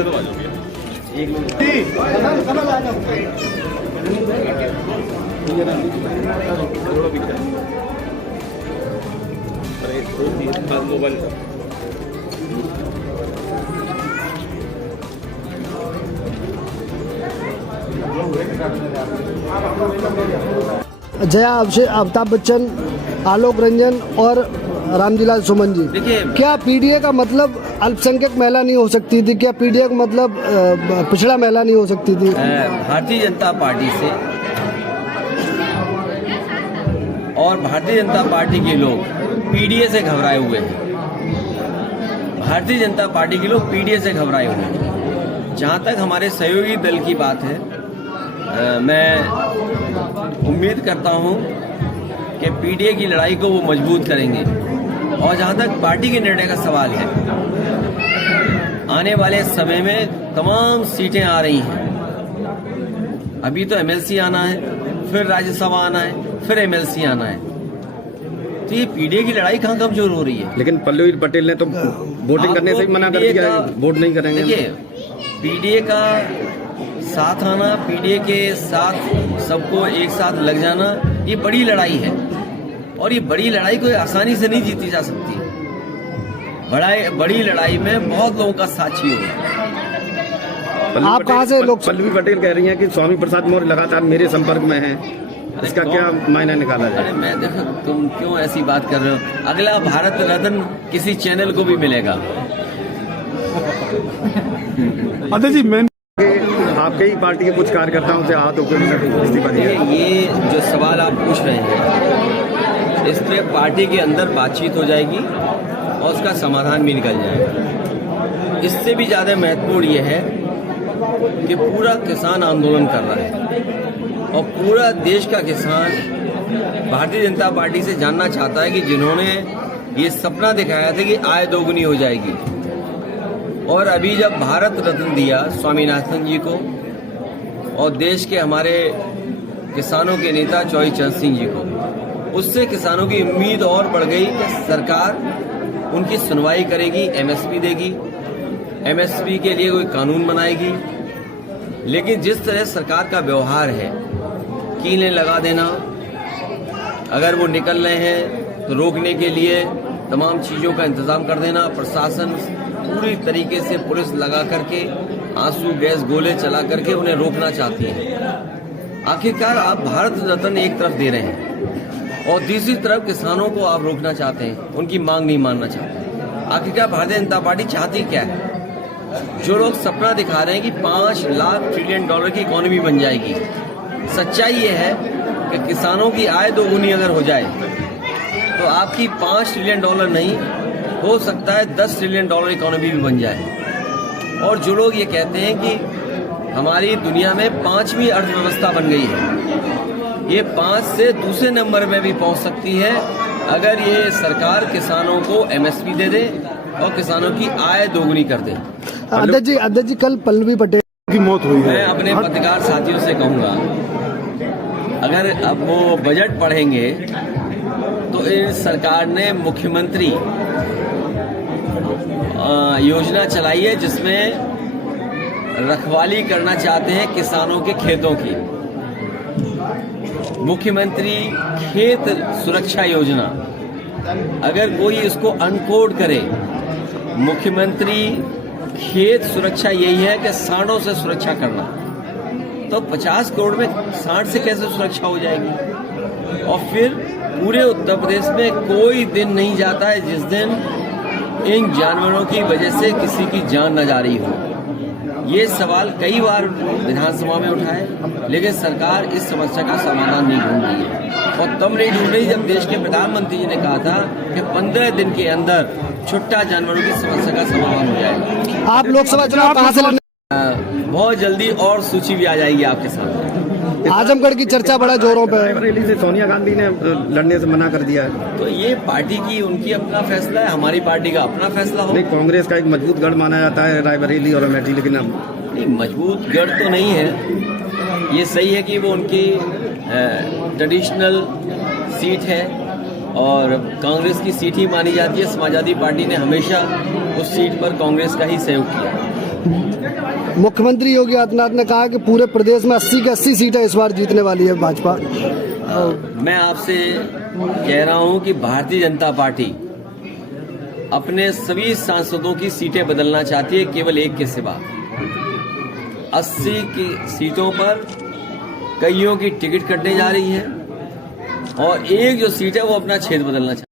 तरफ आ जाओ भैया। एक मिनट थोड़ा पीछे। अरे मोबाइल जया अमिताभ बच्चन, आलोक रंजन और रामजीलाल सुमन जी। देखिए, क्या पीडीए का मतलब अल्पसंख्यक महिला नहीं हो सकती थी? क्या पीडीए का मतलब पिछड़ा महिला नहीं हो सकती थी? भारतीय जनता पार्टी से और भारतीय जनता पार्टी के लोग पीडीए से घबराए हुए हैं। भारतीय जनता पार्टी के लोग पीडीए से घबराए हुए हैं। जहां तक हमारे सहयोगी दल की बात है, मैं उम्मीद करता हूं कि पीडीए की लड़ाई को वो मजबूत करेंगे। और जहां तक पार्टी के निर्णय का सवाल है, आने वाले समय में तमाम सीटें आ रही हैं। अभी तो एमएलसी आना है, फिर राज्यसभा आना है, फिर एमएलसी आना है। तो ये पीडीए की लड़ाई कहाँ कमजोर हो रही है? लेकिन पल्लवी पटेल ने तो वोटिंग करने से ही मना कर दिया, वोट नहीं करेंगे। देखिए, पीडीए का साथ आना, पीडीए के साथ सबको एक साथ लग जाना, ये बड़ी लड़ाई है। और ये बड़ी लड़ाई कोई आसानी से नहीं जीती जा सकती। बड़ी लड़ाई में बहुत लोगों का साथ चाहिए। आप कहाँ से लोग? पल्लवी पटेल कह रही हैं कि स्वामी प्रसाद मौर्य लगातार मेरे संपर्क में हैं। इसका क्या मायना निकाला जाए? अरे मैं देखो, तुम क्यों ऐसी बात कर रहे हो? अगला भारत रत्न किसी चैनल को भी मिलेगा। अध्यक्ष जी, मैं आपके ही पार्टी के कुछ कार्यकर्ताओं से हाथ होकर इस्तीफा दिया। ये जो सवाल आप पूछ रहे हैं, इस पे पार्टी के अंदर बातचीत हो जाएगी और उसका समाधान भी निकल जाएगा। इससे भी ज्यादा महत्वपूर्ण ये है कि पूरा किसान आंदोलन कर रहा है और पूरा देश का किसान भारतीय जनता पार्टी से जानना चाहता है कि जिन्होंने ये सपना दिखाया था कि आय दोगुनी हो जाएगी, और अभी जब भारत रत्न दिया स्वामीनाथन जी को और देश के हमारे किसानों के नेता चौधरी चरण सिंह जी को, उससे किसानों की उम्मीद और बढ़ गई कि सरकार उनकी सुनवाई करेगी, एमएसपी देगी, एमएसपी के लिए कोई कानून बनाएगी। लेकिन जिस तरह सरकार का व्यवहार है, कीलें लगा देना, अगर वो निकल रहे हैं तो रोकने के लिए तमाम चीजों का इंतजाम कर देना, प्रशासन पूरी तरीके से पुलिस लगा करके आंसू गैस गोले चला करके उन्हें रोकना चाहती है। आखिरकार आप भारत रत्न एक तरफ दे रहे हैं और दूसरी तरफ किसानों को आप रोकना चाहते हैं, उनकी मांग नहीं मानना चाहते। आखिरकार भारतीय जनता पार्टी चाहती क्या है? जो लोग सपना दिखा रहे हैं कि 5 लाख ट्रिलियन डॉलर की इकोनॉमी बन जाएगी, सच्चाई ये है कि किसानों की आय दोगुनी अगर हो जाए तो आपकी 5 ट्रिलियन डॉलर नहीं, हो सकता है 10 ट्रिलियन डॉलर इकोनॉमी भी बन जाए। और जो लोग ये कहते हैं कि हमारी दुनिया में 5वीं अर्थव्यवस्था बन गई है, ये 5 से दूसरे नंबर में भी पहुंच सकती है अगर ये सरकार किसानों को एमएसपी दे दे और किसानों की आय दोगुनी कर दे। अध्यक्ष जी, कल पल्लवी पटेल की मौत हुई है। मैं अपने पत्रकार साथियों से कहूंगा, अगर अब वो बजट पढ़ेंगे तो इस सरकार ने मुख्यमंत्री योजना चलाई है जिसमें रखवाली करना चाहते हैं किसानों के खेतों की। मुख्यमंत्री खेत सुरक्षा योजना, अगर कोई इसको अनकोड करे, मुख्यमंत्री खेत सुरक्षा यही है कि सांडों से सुरक्षा करना, तो 50 करोड़ में सांड से कैसे सुरक्षा हो जाएगी? और फिर पूरे उत्तर प्रदेश में कोई दिन नहीं जाता है जिस दिन इन जानवरों की वजह से किसी की जान न जा रही हो। ये सवाल कई बार विधानसभा में उठा है, लेकिन सरकार इस समस्या का समाधान नहीं ढूंढ रही है। और तब नहीं ढूंढ रही जब देश के प्रधानमंत्री जी ने कहा था कि 15 दिन के अंदर छुट्टा जानवरों की समस्या का समाधान हो जाएगा। आप लोकसभा चुनाव कहाँ से लड़ने? बहुत जल्दी और सूची भी आ जाएगी आपके साथ। आजमगढ़ की चर्चा बड़ा जोरों पे है। रैली से सोनिया गांधी ने लड़ने से मना कर दिया है। तो ये पार्टी की उनकी अपना फैसला है, हमारी पार्टी का अपना फैसला हो। नहीं, कांग्रेस का एक मजबूत गढ़ माना जाता है रायबरेली और अमेठी, लेकिन अब नहीं, मजबूत गढ़ तो नहीं है। ये सही है कि वो उनकी ट्रेडिशनल सीट है और कांग्रेस की सीट ही मानी जाती है। समाजवादी पार्टी ने हमेशा उस सीट पर कांग्रेस का ही सहयोग किया। मुख्यमंत्री योगी आदित्यनाथ ने कहा कि पूरे प्रदेश में 80 की 80 सीटें इस बार जीतने वाली है भाजपा। मैं आपसे कह रहा हूं कि भारतीय जनता पार्टी अपने सभी सांसदों की सीटें बदलना चाहती है, केवल एक के सिवा। 80 की सीटों पर कईयों की टिकट कटने जा रही है और एक जो सीट है वो अपना क्षेत्र बदलना चाहती है।